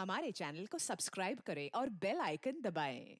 हमारे चैनल को सब्सक्राइब करें और बेल आइकन दबाएं।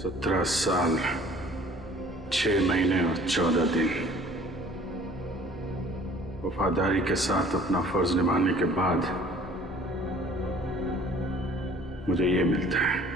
सत्रह साल 6 महीने और 14 दिन वफादारी के साथ अपना फर्ज निभाने के बाद मुझे ये मिलता है।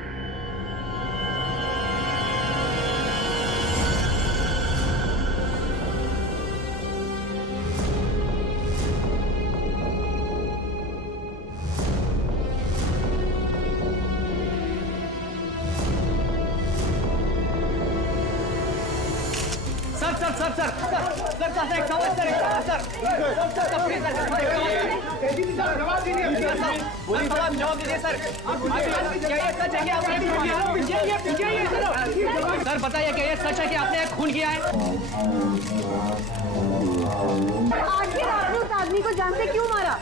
सर बताइए क्या ये सच है कि आपने खून किया है? आखिर आपने उस आदमी को जान से क्यों मारा?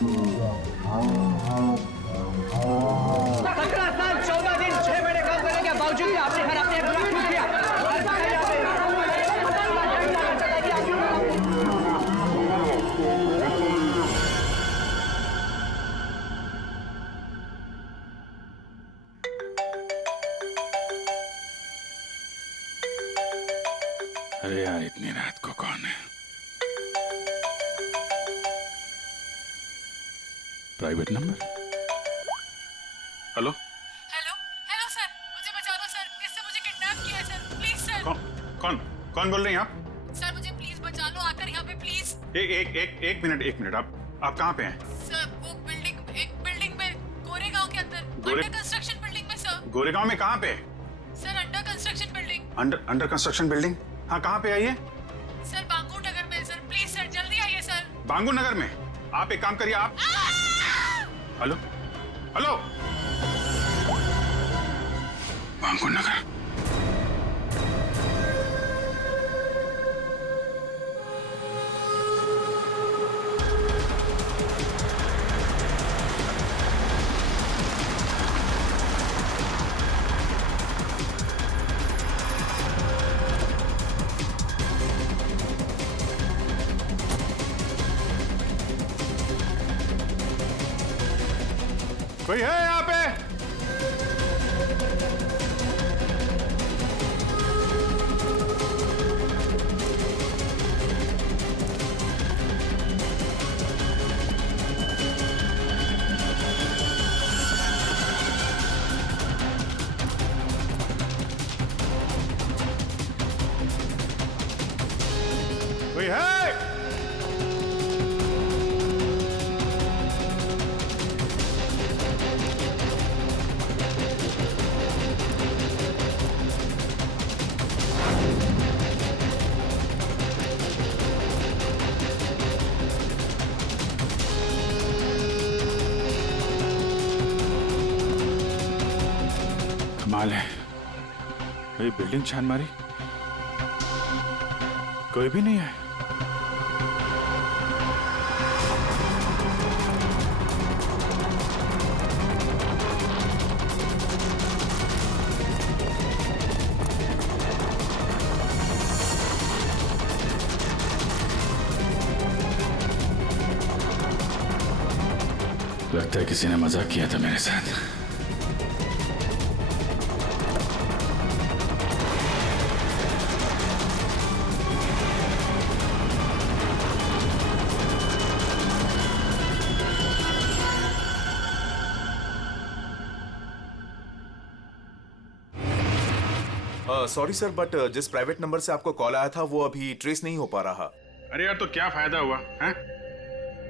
17 साल 14 दिन 6 महीने काम करने के बावजूद आपने घर अपने बुरा खून किया। अरे यार, इतनी रात को कौन है? Private number? Hello hello hello sir, मुझे बचा लो सर, इससे मुझे किडनैप किया है सर, प्लीज सर। कौन बोल रही हैं आप? सर मुझे प्लीज बचा लो, आकर यहाँ पे प्लीज। एक मिनट। आप कहाँ पे हैं? सर वो एक बिल्डिंग में गोरेगांव के अंदर, अंडर कंस्ट्रक्शन बिल्डिंग में सर। गोरेगांव में कहाँ पे? Sir under construction building. Under construction building? हाँ, कहाँ पे आइए? सर बांगू नगर में सर, प्लीज सर जल्दी आइए सर। बांगू नगर में? आप एक काम करिए, आप हेलो बांगू नगर। कोई है यहाँ पे? कोई है? कमाल है, ये बिल्डिंग छान मारी, कोई भी नहीं है। लगता है किसी ने मजाक किया था मेरे साथ। सॉरी सर, बट जिस प्राइवेट नंबर से आपको कॉल आया था वो अभी ट्रेस नहीं हो पा रहा। अरे यार, तो क्या फायदा हुआ है?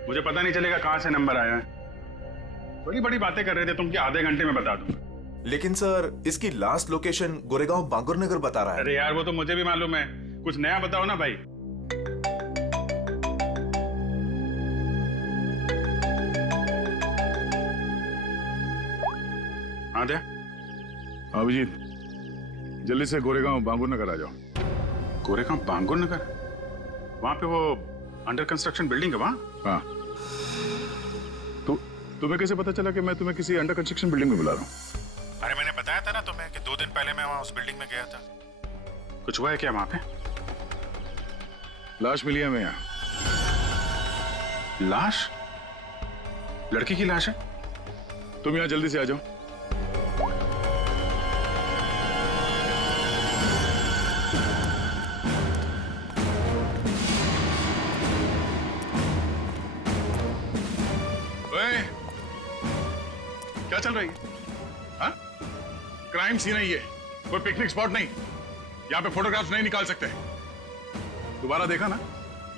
मुझे पता नहीं चलेगा कहाँ से नंबर आया है। बड़ी बड़ी बातें कर रहे थे तुम कि आधे घंटे में बता दूंगा। लेकिन सर इसकी लास्ट लोकेशन गोरेगांव बांगुर नगर बता रहा है। अरे यार वो तो मुझे भी मालूम है, कुछ नया बताओ ना भाई। हाँ दया। अभिजीत, जल्दी से गोरेगांव बांगुर नगर आ जाओ। गोरेगांव बांगुर नगर? वहां पे वो अंडर कंस्ट्रक्शन बिल्डिंग है वहां? हाँ। तुम्हें कैसे पता चला कि मैं तुम्हें किसी अंडर कंस्ट्रक्शन बिल्डिंग में बुला रहा हूँ? अरे मैंने बताया था ना तुम्हें कि 2 दिन पहले मैं वहां उस बिल्डिंग में गया था। कुछ हुआ है क्या वहां पे? लाश मिली है हमें यहाँ। लाश? लड़की की लाश है? तुम यहाँ जल्दी से आ जाओ। क्या चल रही है? हाँ? क्राइम सीन है ये, कोई पिकनिक स्पॉट नहीं। यहाँ पे फोटोग्राफ्स नहीं निकाल सकते। दोबारा देखा ना,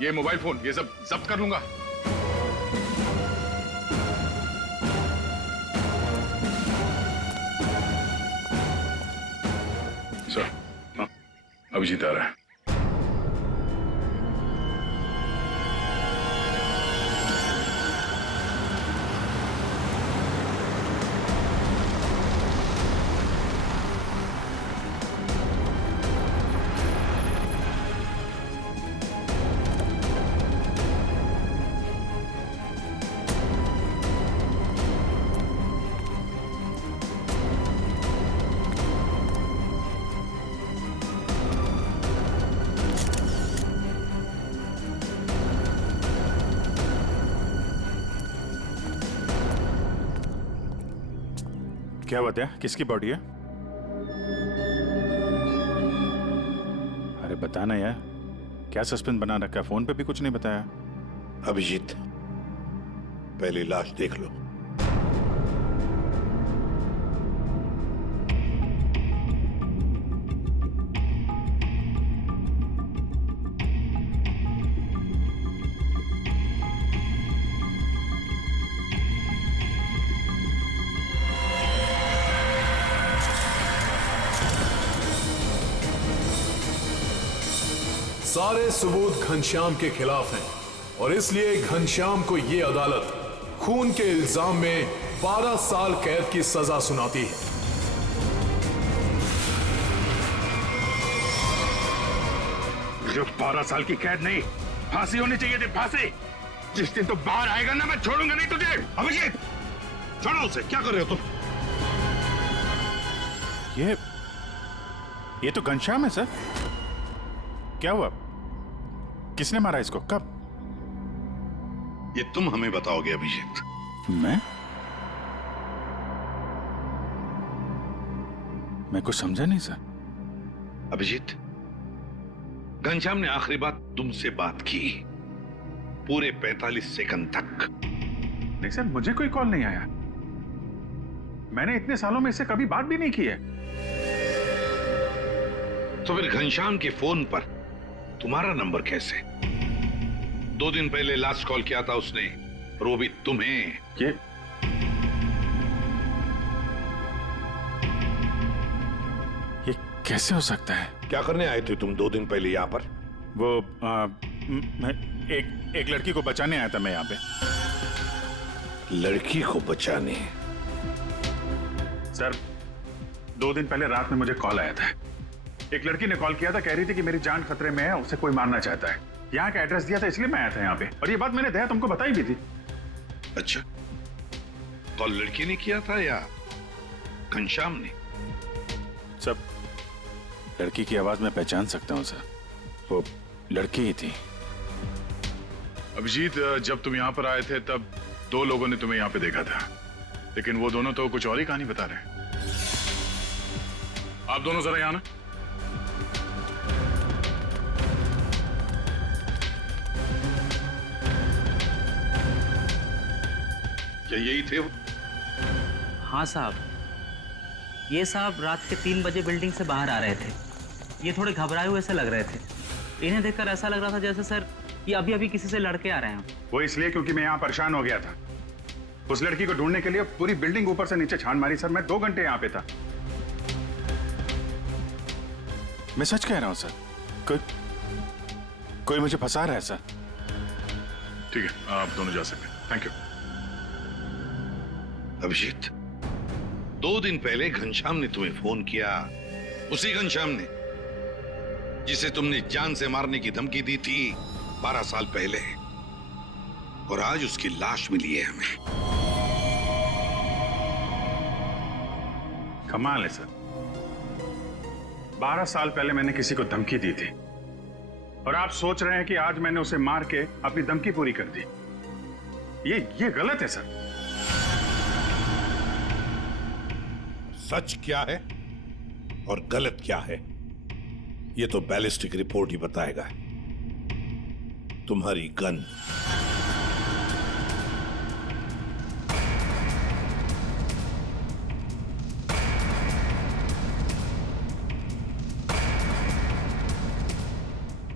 ये मोबाइल फोन ये सब जब्त कर लूंगा। सर, हाँ, अभिजीत आ रहा है। क्या बात है? किसकी बॉडी है? अरे बताना यार, क्या सस्पेंस बना रखा है? फोन पे भी कुछ नहीं बताया। अभिजीत, पहले लाश देख लो। सारे सबूत घनश्याम के खिलाफ हैं और इसलिए घनश्याम को यह अदालत खून के इल्जाम में 12 साल कैद की सजा सुनाती है। जो 12 साल की कैद नहीं, फांसी होनी चाहिए थी, फांसी। जिस दिन तो बाहर आएगा ना, मैं छोड़ूंगा नहीं तुझे। अभिजीत, छोड़ो उसे। क्या कर रहे हो तुम? ये तो घनश्याम है सर। क्या हुआ? किसने मारा इसको? कब? ये तुम हमें बताओगे अभिजीत। मैं कुछ समझा नहीं सर। अभिजीत, घनश्याम ने आखिरी बात तुमसे बात की पूरे 45 सेकंड तक। नहीं सर, मुझे कोई कॉल नहीं आया। मैंने इतने सालों में इससे कभी बात भी नहीं की है। तो फिर घनश्याम के फोन पर तुम्हारा नंबर कैसे? 2 दिन पहले लास्ट कॉल किया था उसने, वो भी तुम्हें। ये कैसे हो सकता है? क्या करने आए थे तुम 2 दिन पहले यहाँ पर? वो एक लड़की को बचाने आया था मैं यहाँ पे। लड़की को बचाने? सर, 2 दिन पहले रात में मुझे कॉल आया था। एक लड़की ने कॉल किया था, कह रही थी कि मेरी जान खतरे में है, उसे कोई मारना चाहता है। यहाँ का एड्रेस दिया था, इसलिए मैं आया था यहाँ पे। और ये बात मैंने दया तुमको बताई भी थी। अच्छा, कॉल लड़की ने किया था या घनश्याम ने? सब लड़की की आवाज में पहचान सकता हूँ सर, वो लड़की ही थी। अभिजीत, जब तुम यहाँ पर आए थे तब 2 लोगों ने तुम्हें यहाँ पे देखा था, लेकिन वो दोनों तो कुछ और ही कहानी बता रहे हैं। आप दोनों जरा यहाँ ना। क्या यही थे वो? हाँ साहब, ये साहब रात के 3 बजे बिल्डिंग से बाहर आ रहे थे। ये थोड़े घबराए हुए से लग रहे थे। इन्हें देखकर ऐसा लग रहा था जैसे सर ये अभी अभी किसी से लड़के आ रहे हैं। वो इसलिए क्योंकि मैं यहाँ परेशान हो गया था। उस लड़की को ढूंढने के लिए पूरी बिल्डिंग ऊपर से नीचे छान मारी सर। मैं 2 घंटे यहाँ पे था। मैं सच कह रहा हूँ सर। कोई मुझे फंसा रहा है सर। ठीक है, आप दोनों जा सकते हैं। Thank you. अभिजीत, 2 दिन पहले घनश्याम ने तुम्हें फोन किया, उसी घनश्याम ने जिसे तुमने जान से मारने की धमकी दी थी 12 साल पहले, और आज उसकी लाश मिली है हमें। कमाल है सर। 12 साल पहले मैंने किसी को धमकी दी थी और आप सोच रहे हैं कि आज मैंने उसे मार के अपनी धमकी पूरी कर दी। ये गलत है सर। सच क्या है और गलत क्या है, ये तो बैलिस्टिक रिपोर्ट ही बताएगा। तुम्हारी गन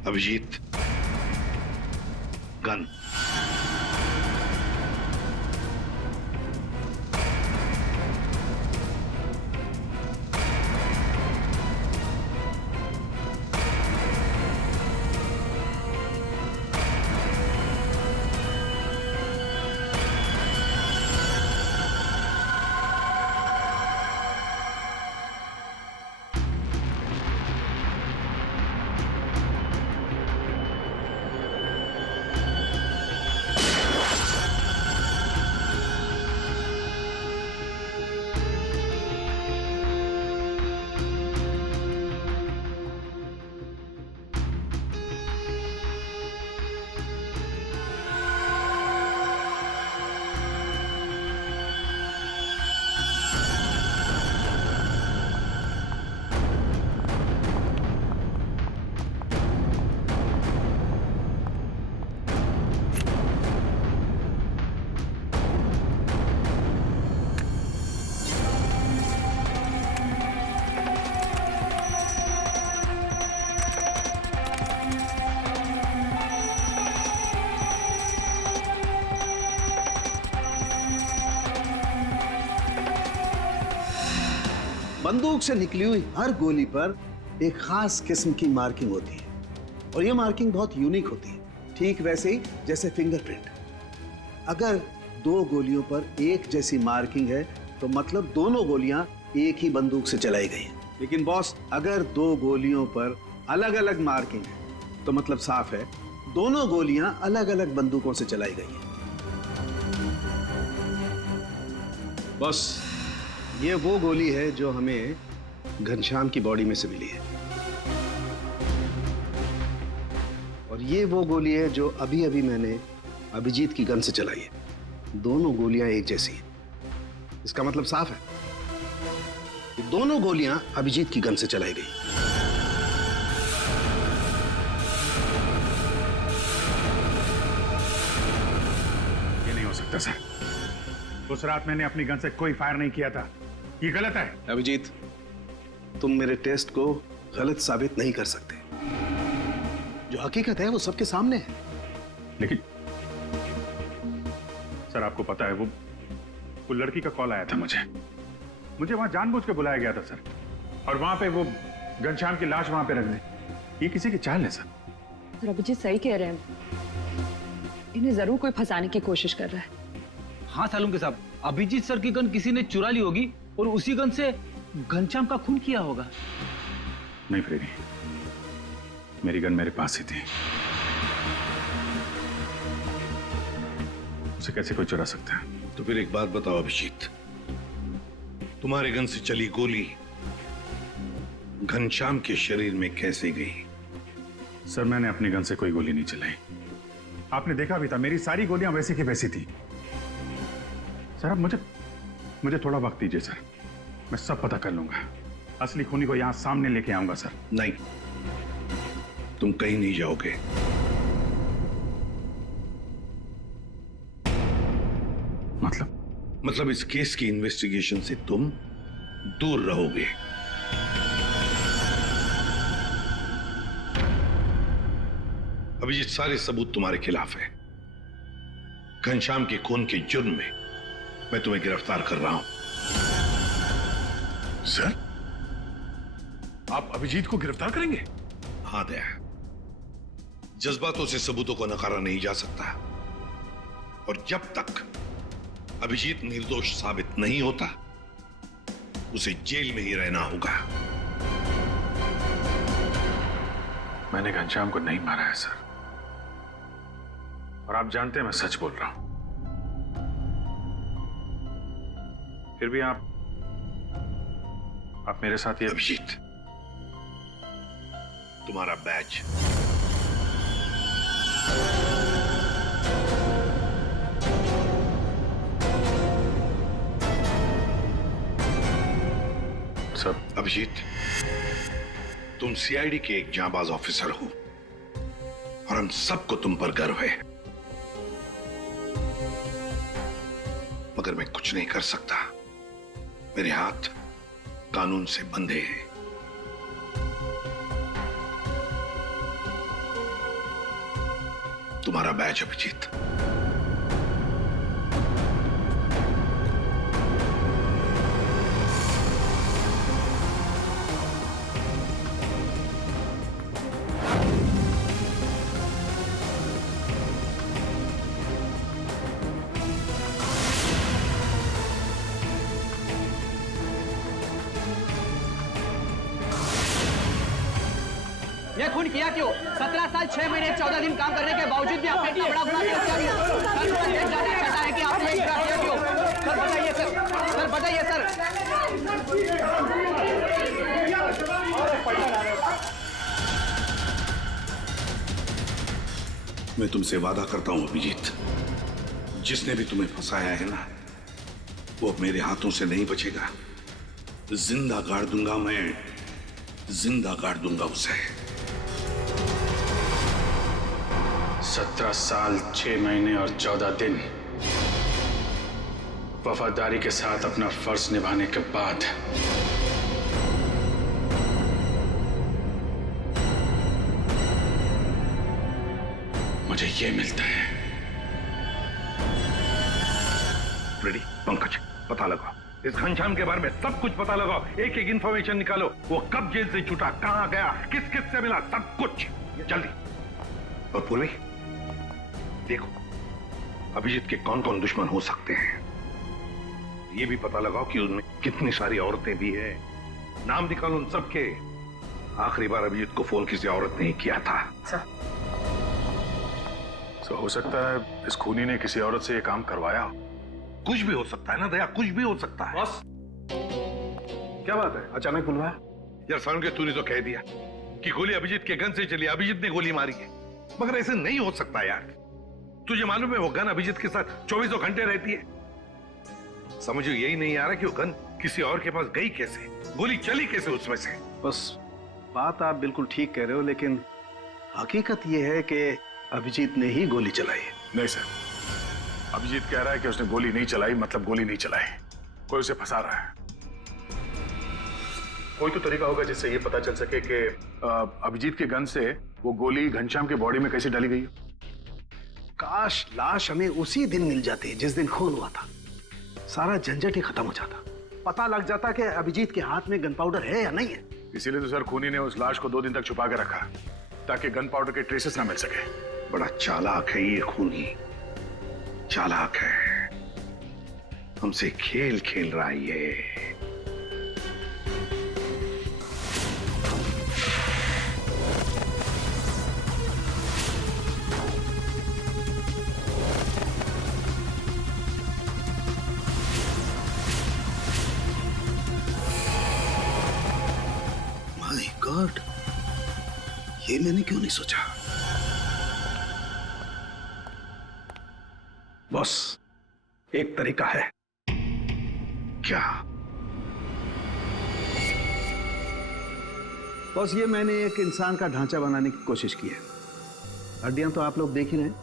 अभिजीत, गन। बंदूक से निकली हुई हर गोली पर एक खास किस्म की मार्किंग होती है और ये मार्किंग बहुत यूनिक होती है, ठीक वैसे ही जैसे फिंगरप्रिंट। अगर 2 गोलियों पर एक जैसी मार्किंग है तो मतलब दोनों गोलियां एक ही बंदूक से चलाई गई हैं। लेकिन बॉस, अगर 2 गोलियों पर अलग अलग मार्किंग है तो मतलब साफ है दोनों गोलियां अलग अलग बंदूकों से चलाई गई हैं। बॉस, ये वो गोली है जो हमें घनश्याम की बॉडी में से मिली है और ये वो गोली है जो अभी अभी मैंने अभिजीत की गन से चलाई है। दोनों गोलियां एक जैसी हैं। इसका मतलब साफ है कि दोनों गोलियां अभिजीत की गन से चलाई गई। ये नहीं हो सकता सर। उस रात मैंने अपनी गन से कोई फायर नहीं किया था। ये गलत है। अभिजीत, तुम मेरे टेस्ट को गलत साबित नहीं कर सकते। जो हकीकत है वो सबके सामने है। लेकिन सर, आपको पता है वो लड़की का कॉल आया था मुझे वहां जानबूझ के बुलाया गया था सर, और वहां पे वो घनश्याम की लाश वहां पे रख दी। ये किसी की चाल है सर। अभिजीत सही कह रहे हैं, इन्हें जरूर कोई फंसाने की कोशिश कर रहा है। हाँ सालुंके साहब, अभिजीत सर की गन किसी ने चुरा ली होगी और उसी गन से घनश्याम का खून किया होगा। नहीं फ्रेडी, मेरी गन मेरे पास ही थी। उसे कैसे कोई चुरा सकता है? तो फिर एक बात बताओ अभिजीत, तुम्हारे गन से चली गोली घनश्याम के शरीर में कैसे गई? सर, मैंने अपनी गन से कोई गोली नहीं चलाई। आपने देखा भी था, मेरी सारी गोलियां वैसी की वैसी थी। सर, अब मुझे थोड़ा वक्त दीजिए सर, मैं सब पता कर लूंगा। असली खूनी को यहां सामने लेके आऊंगा सर। नहीं, तुम कहीं नहीं जाओगे। मतलब इस केस की इन्वेस्टिगेशन से तुम दूर रहोगे। अभिजीत, सारे सबूत तुम्हारे खिलाफ है। घनश्याम के खून के जुर्म में मैं तुम्हें गिरफ्तार कर रहा हूं। सर, आप अभिजीत को गिरफ्तार करेंगे? हाँ दया, जज्बातों से सबूतों को नकारा नहीं जा सकता, और जब तक अभिजीत निर्दोष साबित नहीं होता उसे जेल में ही रहना होगा। मैंने घनश्याम को नहीं मारा है सर, और आप जानते हैं मैं सच बोल रहा हूं। फिर भी आप मेरे साथ ये। अभिजीत, तुम्हारा बैच। सब अभिजीत, तुम सीआईडी के एक जांबाज ऑफिसर हो और हम सबको तुम पर गर्व है, मगर मैं कुछ नहीं कर सकता। मेरे हाथ कानून से बंधे हैं। तुम्हारा बैच अभिजीत। ये खून किया क्यों? 17 साल 6 महीने 14 दिन काम करने के बावजूद भी आपने इतना बड़ा गुनाह क्यों किया? सर, मुझे जेल जाने चाहता है कि आपने इकरार किया क्यों? सर बताइए सर, सर बताइए सर। मैं तुमसे वादा करता हूं अभिजीत, जिसने भी तुम्हें फंसाया है ना, वो मेरे हाथों से नहीं बचेगा। जिंदा गाड़ दूंगा मैं, जिंदा गाड़ दूंगा उसे। 17 साल 6 महीने और 14 दिन वफादारी के साथ अपना फर्ज निभाने के बाद मुझे ये मिलता है। रेडी? पंकज, पता लगाओ इस घनश्याम के बारे में, सब कुछ पता लगाओ, एक एक इंफॉर्मेशन निकालो। वो कब जेल से छूटा, कहां गया, किस किस से मिला, सब कुछ जल्दी। और पूर्वी, देखो अभिजीत के कौन कौन दुश्मन हो सकते हैं, ये भी पता लगाओ कि उनमें कितनी सारी औरतें भी हैं। नाम निकालो उन सबके। आखिरी बार अभिजीत को फोन किसी औरत ने ही किया था। तो हो सकता है इस खूनी ने किसी औरत से ये काम करवाया हो। कुछ भी हो सकता है ना दया, कुछ भी हो सकता है। बॉस, क्या बात है, अचानक बुलवाया? यार सारुण के तूने तो कह दिया कि गोली अभिजीत के गन से चली, अभिजीत ने गोली मारी है, मगर ऐसे नहीं हो सकता यार। तुझे मालूम है वो गन अभिजीत के साथ 24 घंटे रहती है। समझ यही नहीं आ रहा कि वो गन किसी और के पास गई कैसे, गोली चली कैसे उसमें से। बस बात आप बिल्कुल ठीक कह रहे हो, लेकिन हकीकत यह है कि अभिजीत ने ही गोली चलाई है। नहीं सर, अभिजीत कह रहा है कि उसने गोली नहीं चलाई, मतलब गोली नहीं चलाई, कोई उसे फंसा रहा है। कोई तो तरीका होगा जिससे ये पता चल सके कि अभिजीत के गन से वो गोली घनश्याम के बॉडी में कैसे डाली गई है। काश लाश हमें उसी दिन मिल जाती जिस दिन खून हुआ था, सारा झंझट ही खत्म हो जाता, पता लग जाता कि अभिजीत के हाथ में गन पाउडर है या नहीं है। इसीलिए तो सर खूनी ने उस लाश को 2 दिन तक छुपा के रखा, ताकि गन पाउडर के ट्रेसेस ना मिल सके। बड़ा चालाक है ये खूनी, चालाक है, हमसे खेल खेल रहा है ये। माय गॉड, ये मैंने क्यों नहीं सोचा। बॉस, एक तरीका है। क्या? बॉस, ये मैंने एक इंसान का ढांचा बनाने की कोशिश की है। हड्डियां तो आप लोग देख ही रहे हैं,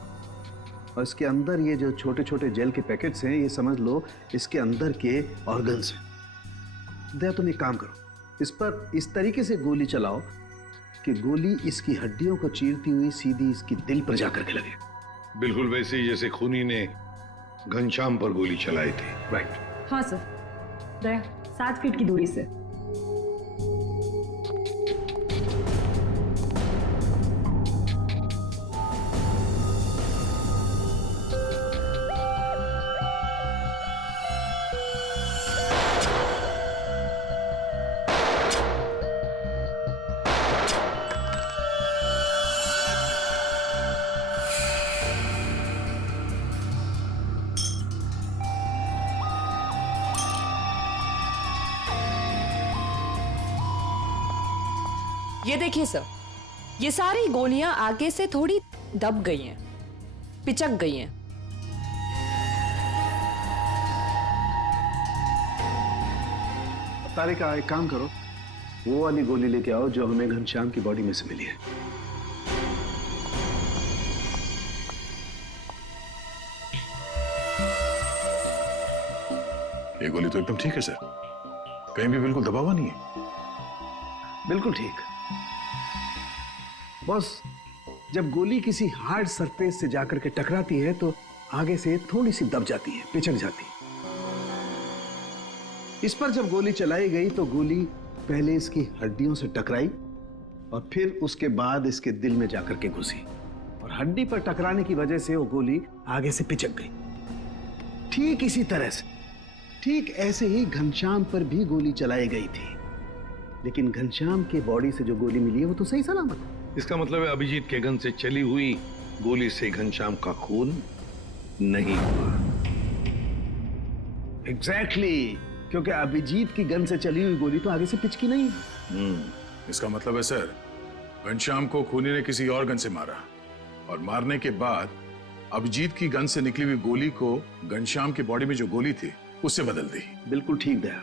और इसके अंदर ये जो छोटे छोटे जेल के पैकेट्स हैं, ये समझ लो इसके अंदर के ऑर्गन्स हैं। दया, तुम एक काम करो, इस पर इस तरीके से गोली चलाओ कि गोली इसकी हड्डियों को चीरती हुई सीधी इसकी दिल पर जाकर के लगे। बिल्कुल वैसे ही जैसे खूनी ने घनश्याम पर गोली चलाई थी। राइट। हाँ सर, दया 7 फीट की दूरी से। ये देखिए सर, ये सारी गोलियां आगे से थोड़ी दब गई हैं, पिचक गई हैं। तारिका, एक काम करो, वो वाली गोली लेके आओ जो हमें घनश्याम की बॉडी में से मिली है। ये गोली तो एकदम ठीक है सर, कहीं भी बिल्कुल दबा हुआ नहीं है। बिल्कुल ठीक। बॉस, जब गोली किसी हार्ड सरफेस से जाकर के टकराती है तो आगे से थोड़ी सी दब जाती है, पिचक जाती है। इस पर जब गोली चलाई गई तो गोली पहले इसकी हड्डियों से टकराई और फिर उसके बाद इसके दिल में जाकर के घुसी और हड्डी पर टकराने की वजह से वो गोली आगे से पिचक गई। ठीक इसी तरह से, ठीक ऐसे ही घनश्याम पर भी गोली चलाई गई थी, लेकिन घनश्याम के बॉडी से जो गोली मिली है वो तो सही सलामत है। इसका मतलब है अभिजीत के गन से चली हुई गोली से घनश्याम का खून नहीं हुआ। एग्जैक्टली, क्योंकि अभिजीत की गन से चली हुई गोली तो आगे से पिचकी नहीं। इसका मतलब है सर, घनश्याम को खूनी ने किसी और गन से मारा और मारने के बाद अभिजीत की गन से निकली हुई गोली को घनश्याम की बॉडी में जो गोली थी उससे बदल दी। बिल्कुल ठीक दया,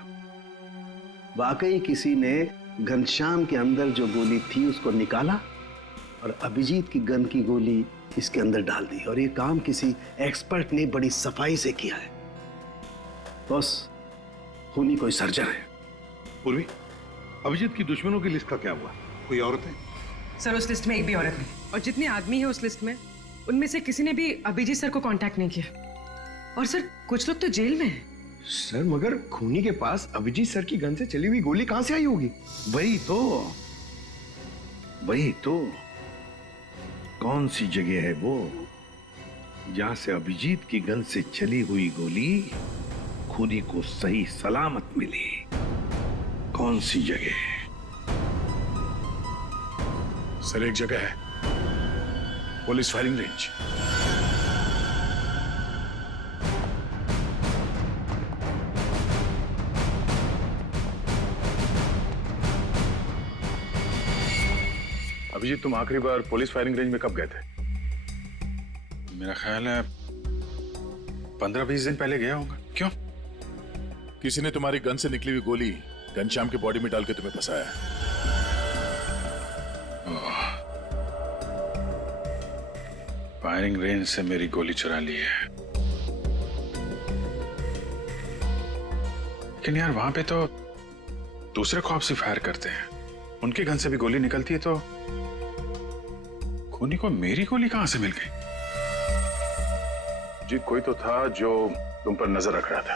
वाकई किसी ने घनश्याम के अंदर जो गोली थी उसको निकाला और अभिजीत की गन की गोली इसके अंदर डाल दी, और ये काम किसी एक्सपर्ट ने बड़ी सफाई से किया है। बस खूनी कोई सर्जन है। पूर्वी, अभिजीत की दुश्मनों की लिस्ट का क्या हुआ? कोई औरत है? सर, उस लिस्ट में एक भी औरत नहीं, और जितने आदमी है उस लिस्ट में उनमें से किसी ने भी अभिजीत सर को कांटेक्ट नहीं किया। और सर, कुछ लोग तो जेल में हैं। सर, मगर खूनी के पास अभिजीत सर की गन से चली हुई गोली कहां से आई होगी? वही तो कौन सी जगह है वो जहां से अभिजीत की गन से चली हुई गोली खूनी को सही सलामत मिली? कौन सी जगह? सर, एक जगह है, पुलिस फायरिंग रेंज। अभिजीत, तुम आखिरी बार पुलिस फायरिंग रेंज में कब गए थे? मेरा ख्याल है 15-20 दिन पहले गया होगा। क्यों? किसी ने तुम्हारी गन से निकली हुई गोली घनश्याम की बॉडी में डाल के तुम्हें फंसाया है। फायरिंग रेंज से मेरी गोली चुरा ली है, लेकिन यार वहां पे तो दूसरे खौफ से फायर करते हैं, उनकी गन से भी गोली निकलती है, तो खूनी को मेरी गोली कहां से मिल गई? जी, कोई तो था जो तुम पर नजर रख रहा था।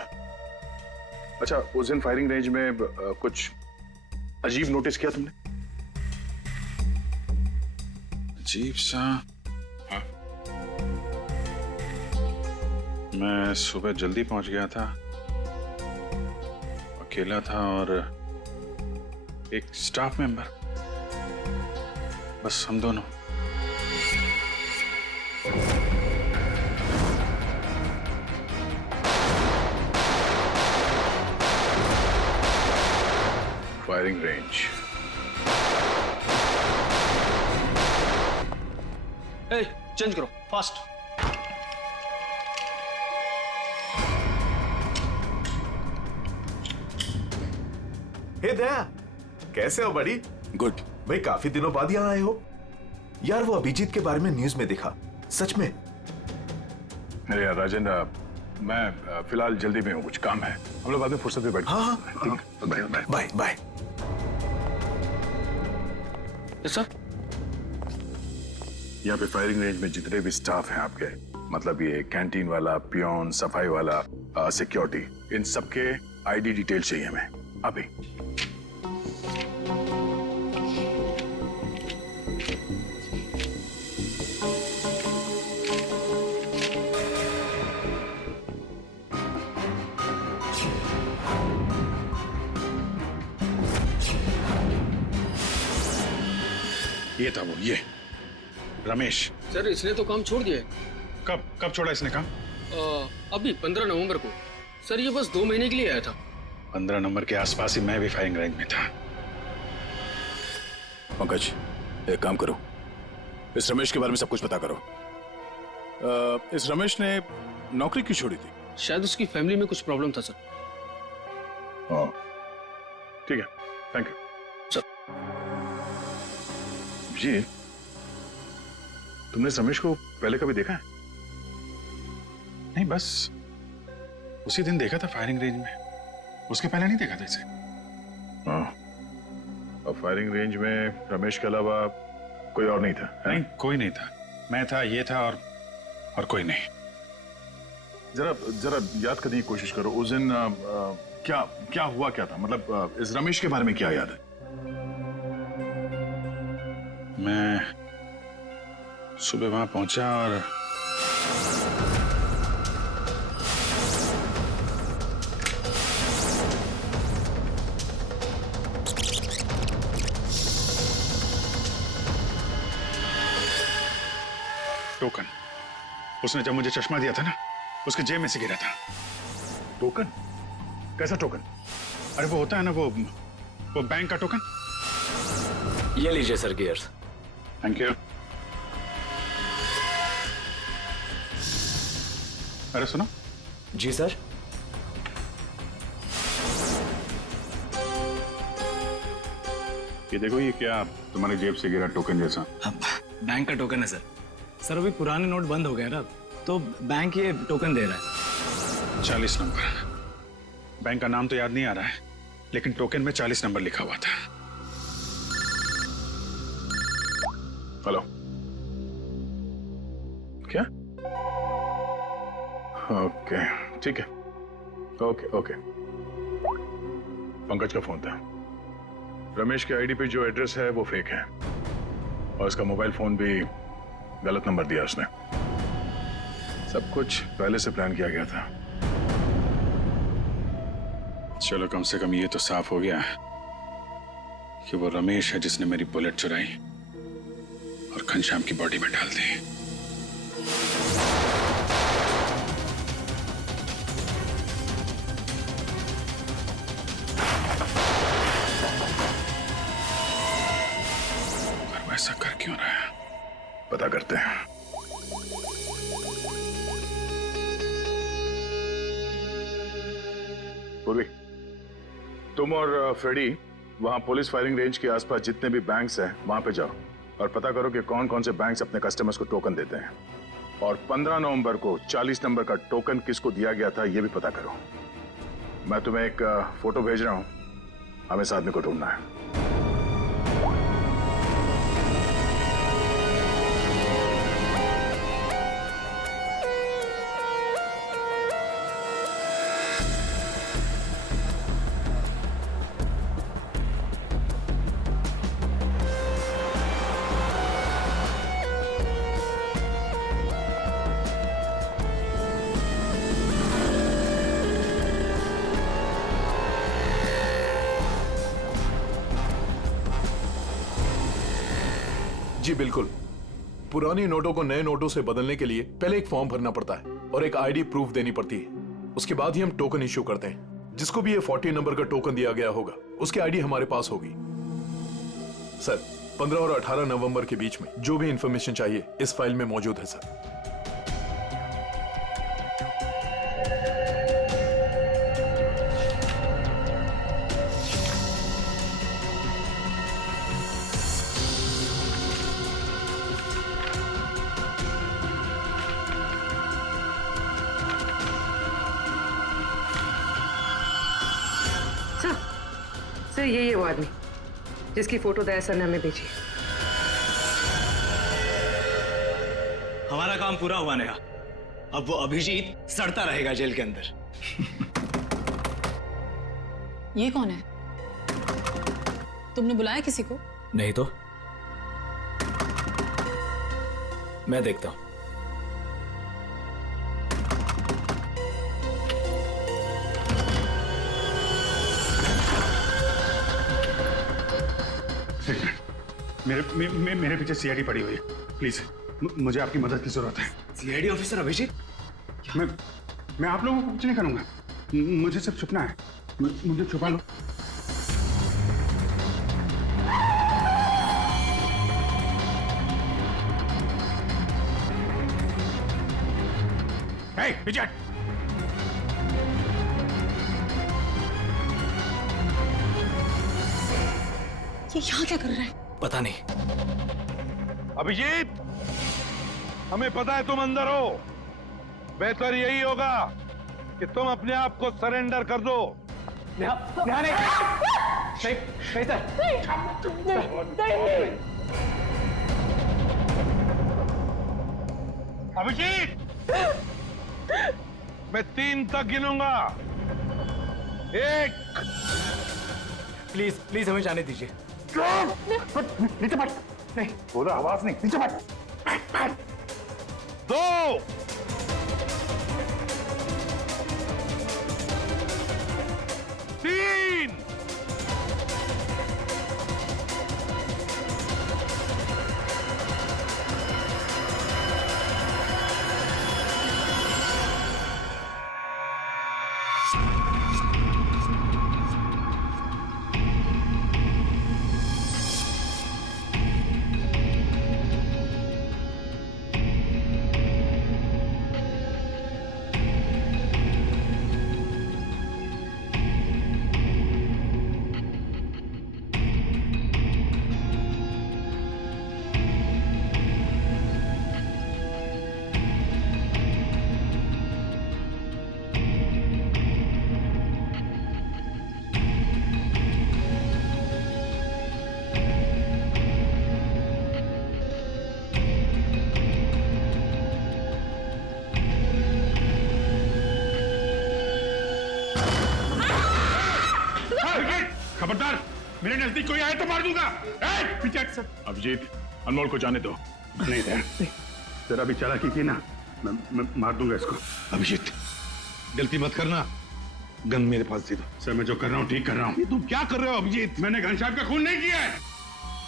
अच्छा, उस दिन फायरिंग रेंज में कुछ अजीब नोटिस किया तुमने? अजीब सा? हाँ, मैं सुबह जल्दी पहुंच गया था, अकेला था और एक स्टाफ मेंबर, बस हम दोनों। Firing range. चेंज करो फास्ट। हे दया, कैसे हो बड़ी? गुड। भाई, काफी दिनों बाद यहाँ आए हो। यार, वो अभिजीत के बारे में न्यूज में देखा, सच में? अरे यार राजन, मैं फिलहाल जल्दी में हूँ, कुछ काम है, हम लोग बाद में फुर्सत में बैठ। हाँ, ठीक है, बाय बाय बाय बाय। यहाँ पे फायरिंग रेंज में जितने भी स्टाफ हैं आपके, मतलब ये कैंटीन वाला, पियोन, सफाई वाला, सिक्योरिटी, इन सबके आईडी डिटेल चाहिए हमें अभी। ये था वो, ये रमेश। सर इसने तो काम छोड़ दिया है। कब छोड़ा इसने काम? अभी 15 नवंबर को। सर ये बस 2 महीने के लिए आया था। 15 नंबर के आसपास ही मैं भी फायरिंग रेंज में था। पंकज, एक काम करो, इस रमेश के बारे में सब कुछ पता करो। इस रमेश ने नौकरी क्यों छोड़ी थी? शायद उसकी फैमिली में कुछ प्रॉब्लम था सर। हाँ ठीक है, थैंक यू सर। जी, तुमने इस रमेश को पहले कभी देखा है? नहीं, बस उसी दिन देखा था फायरिंग रेंज में, उसके पहले नहीं देखा था इसे। हाँ, और फायरिंग रेंज में रमेश के अलावा कोई और नहीं था? नहीं, कोई नहीं था। मैं था, ये था, और कोई नहीं। जरा याद करने की कोशिश करो, उस दिन क्या हुआ, क्या था? मतलब इस रमेश के बारे में क्या याद है? मैं सुबह वहां पहुंचा और टोकन, उसने जब मुझे चश्मा दिया था ना, उसके जेब में से गिरा था। टोकन? कैसा टोकन? अरे वो होता है ना, वो बैंक का टोकन। ये लीजिए सर गियर्स। Thank you. अरे सुनो। जी सर। ये देखो, ये क्या तुम्हारे जेब से गिरा टोकन जैसा? बैंक का टोकन है सर। सर अभी पुराने नोट बंद हो गए ना, तो बैंक ये टोकन दे रहा है। 40 नंबर। बैंक का नाम तो याद नहीं आ रहा है, लेकिन टोकन में 40 नंबर लिखा हुआ था। हेलो, क्या? ओके ठीक है, ओके। पंकज का फोन था। रमेश के आईडी पे जो एड्रेस है वो फेक है, और उसका मोबाइल फोन भी गलत नंबर दिया उसने। सब कुछ पहले से प्लान किया गया था। चलो, कम से कम ये तो साफ हो गया कि वो रमेश है जिसने मेरी बुलेट चुराई और घनश्याम की बॉडी में डाल दी। पर वो ऐसा कर क्यों रहा है, पता करते हैं। पूर्वी, तुम और फ्रेडी वहां पुलिस फायरिंग रेंज के आसपास जितने भी बैंक्स हैं वहां पे जाओ और पता करो कि कौन कौन से बैंक्स अपने कस्टमर्स को टोकन देते हैं, और 15 नवंबर को 40 नंबर का टोकन किसको दिया गया था ये भी पता करो। मैं तुम्हें एक फोटो भेज रहा हूं, हमें इस आदमी को ढूंढना है। जी बिल्कुल। पुराने नोटों को नए नोटों से बदलने के लिए पहले एक फॉर्म भरना पड़ता है और एक आईडी प्रूफ देनी पड़ती है। उसके बाद ही हम टोकन इश्यू करते हैं। जिसको भी ये 40 नंबर का टोकन दिया गया होगा उसकी आईडी हमारे पास होगी। सर, 15 और 18 नवंबर के बीच में जो भी इंफॉर्मेशन चाहिए इस फाइल में मौजूद है सर। सर ये वो आदमी जिसकी फोटो दया सर ने हमें भेजी। हमारा काम पूरा हुआ नेहा। अब वो अभिजीत सड़ता रहेगा जेल के अंदर। ये कौन है? तुमने बुलाया किसी को? नहीं तो मैं देखता हूं। मेरे पीछे सीआईडी पड़ी हुई है। प्लीज मुझे आपकी मदद की जरूरत है। CID officer Abhijeet? मैं आप लोगों को कुछ नहीं करूंगा, मुझे सिर्फ छुपना है। मुझे छुपा लो। पीछे हट। ये यहाँ क्या कर रहा है? पता नहीं। अभिजीत, हमें पता है तुम अंदर हो। बेहतर यही होगा कि तुम अपने आप को सरेंडर कर दो। अभिजीत, मैं 3 तक गिनूंगा। 1। प्लीज हमें जाने दीजिए। नीचे बैठ। नहीं बोला, आवाज नहीं। नीचे बैठ। 2। 3। खबरदार, मेरे नजदीक कोई आए तो मार दूंगा। पीछे हट। अभिजीत, अनमोल को जाने दो। नहीं जरा भी चालाकी की ना, मैं मार दूंगा इसको। अभिजीत, गलती मत करना। गन मेरे पास दे दो। सर मैं जो कर रहा हूँ ठीक कर रहा हूँ। तुम क्या कर रहे हो अभिजीत? मैंने घनश्याम का खून नहीं किया है।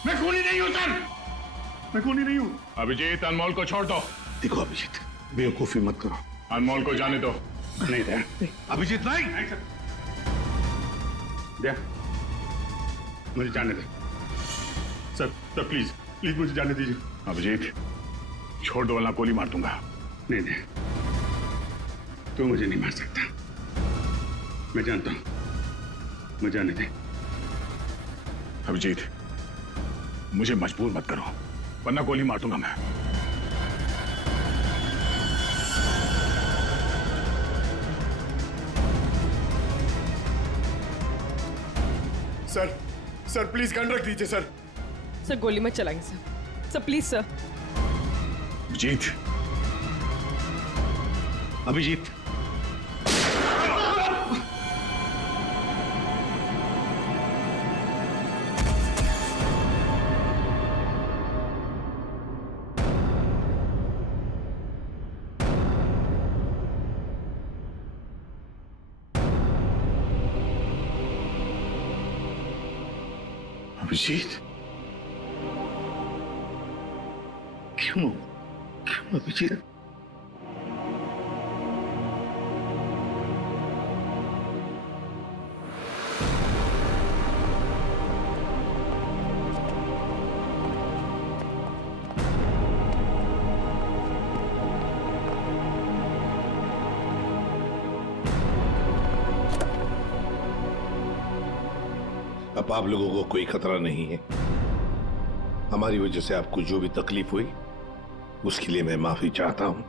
मैं खूनी नहीं हूँ सर, मैं खूनी नहीं हूँ। अभिजीत, अनमोल को छोड़ दो। देखो अभिजीत, बेवकूफी मत करो। अनमोल को जाने दो। नहीं दे अभिजीत, नहीं दे, मुझे जाने दे सर। सर प्लीज मुझे जाने दीजिए। अभिजीत, छोड़ दो वरना गोली मार दूंगा। नहीं दे, तू मुझे नहीं मार सकता, मैं जानता हूं। मुझे जाने दे। अभिजीत, मुझे मजबूर मत करो वरना गोली मार दूंगा मैं। सर प्लीज गन रख दीजिए सर। सर गोली मत चलाएंगे sir. Sir please sir. Abhijeet, Abhijeet, Abhijeet, क्यों अभिजीत? अब आप लोगों को कोई खतरा नहीं है। हमारी वजह से आपको जो भी तकलीफ हुई उसके लिए मैं माफी चाहता हूं।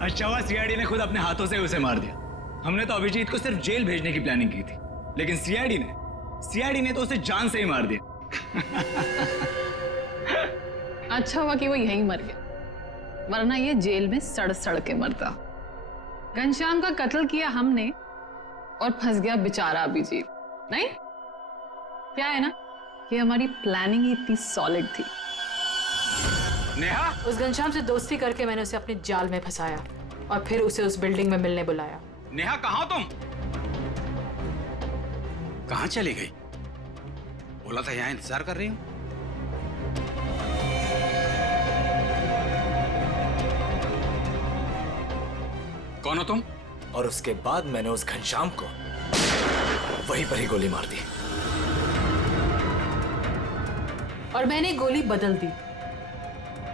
अच्छा हुआ सीआईडी ने खुद अपने हाथों से उसे मार दिया। हमने तो अभिजीत को सिर्फ जेल भेजने की प्लानिंग की थी, लेकिन सीआईडी ने तो उसे जान से ही मार दिया। अच्छा हुआ कि वो यहीं मर गया, वरना ये जेल में सड़ सड़ के मरता। घनश्याम का कत्ल किया हमने और फंस गया बेचारा अभिजीत। नहीं, क्या है ना कि हमारी प्लानिंग ही इतनी सॉलिड थी। नेहा, उस घनश्याम से दोस्ती करके मैंने उसे अपने जाल में फंसाया और फिर उसे उस बिल्डिंग में मिलने बुलाया। नेहा कहाँ हो तुम? कहाँ चली गई? बोला था यहाँ इंतजार कर रही हूँ। कौन हो तुम? और उसके बाद मैंने उस घनश्याम को वहीं पर ही गोली मार दी। और मैंने गोली बदल दी,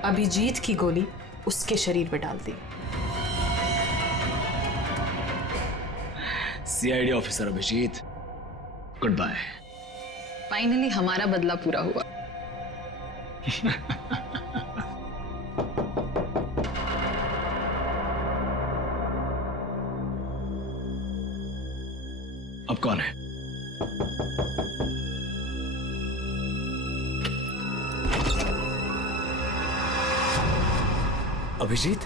अभिजीत की गोली उसके शरीर में डाल दी। CID officer Abhijeet, good bye. Finally हमारा बदला पूरा हुआ। अब कौन है? अभिजीत,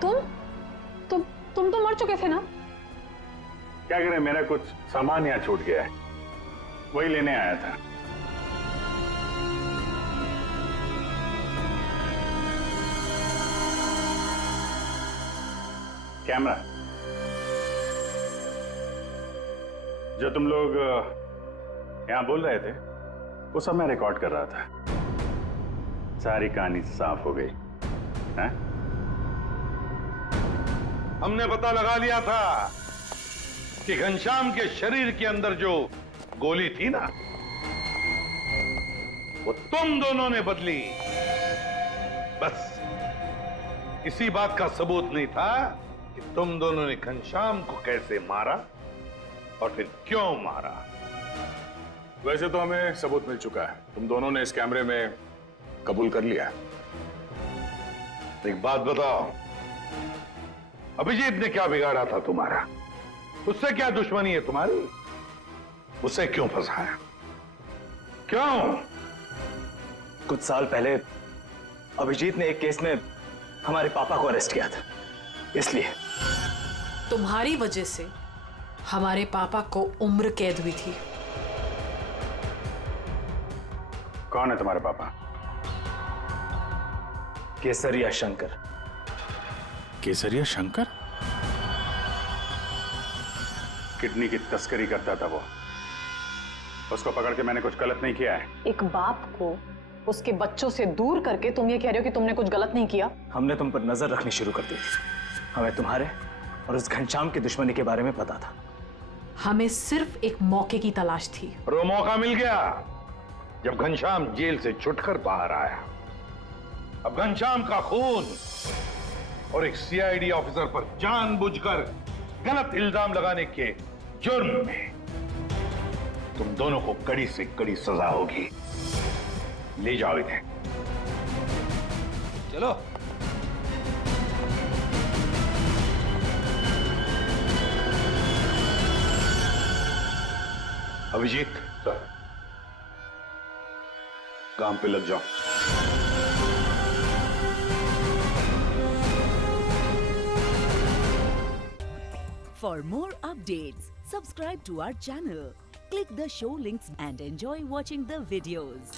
तुम तो मर चुके थे ना? क्या करें, मेरा कुछ सामान यहाँ छूट गया है, वही लेने आया था। कैमरा जो तुम लोग यहां बोल रहे थे वो सब मैं रिकॉर्ड कर रहा था। सारी कहानी साफ हो गई है? हमने पता लगा लिया था कि घनश्याम के शरीर के अंदर जो गोली थी ना, वो तुम दोनों ने बदली। बस इसी बात का सबूत नहीं था कि तुम दोनों ने घनश्याम को कैसे मारा और फिर क्यों मारा। वैसे तो हमें सबूत मिल चुका है, तुम दोनों ने इस कैमरे में कबूल कर लिया। एक बात बताओ, अभिजीत ने क्या बिगाड़ा था तुम्हारा? उससे क्या दुश्मनी है तुम्हारी? उसे क्यों फंसाया? क्यों? कुछ साल पहले अभिजीत ने एक केस में हमारे पापा को अरेस्ट किया था, इसलिए। तुम्हारी वजह से हमारे पापा को उम्र कैद हुई थी। कौन है तुम्हारे पापा? केसरिया शंकर। केसरिया शंकर? किडनी की तस्करी करता था वो। उसको पकड़ के मैंने कुछ गलत नहीं किया है। एक बाप को उसके बच्चों से दूर करके तुम ये कह रहे हो कि तुमने कुछ गलत नहीं किया? हमने तुम पर नजर रखनी शुरू कर दी थी। हमें तुम्हारे और उस घनश्याम की दुश्मनी के बारे में पता था। हमें सिर्फ एक मौके की तलाश थी, और वो मौका मिल गया जब घनश्याम जेल से छुटकर बाहर आया। अब घनश्याम का खून और एक सीआईडी ऑफिसर पर जानबूझकर गलत इल्जाम लगाने के जुर्म में तुम दोनों को कड़ी से कड़ी सजा होगी। ले जाओ इन्हें। चलो। अभिजीत, सर, काम पे लग जाओ। For more updates, subscribe to our channel, click the show links and enjoy watching the videos.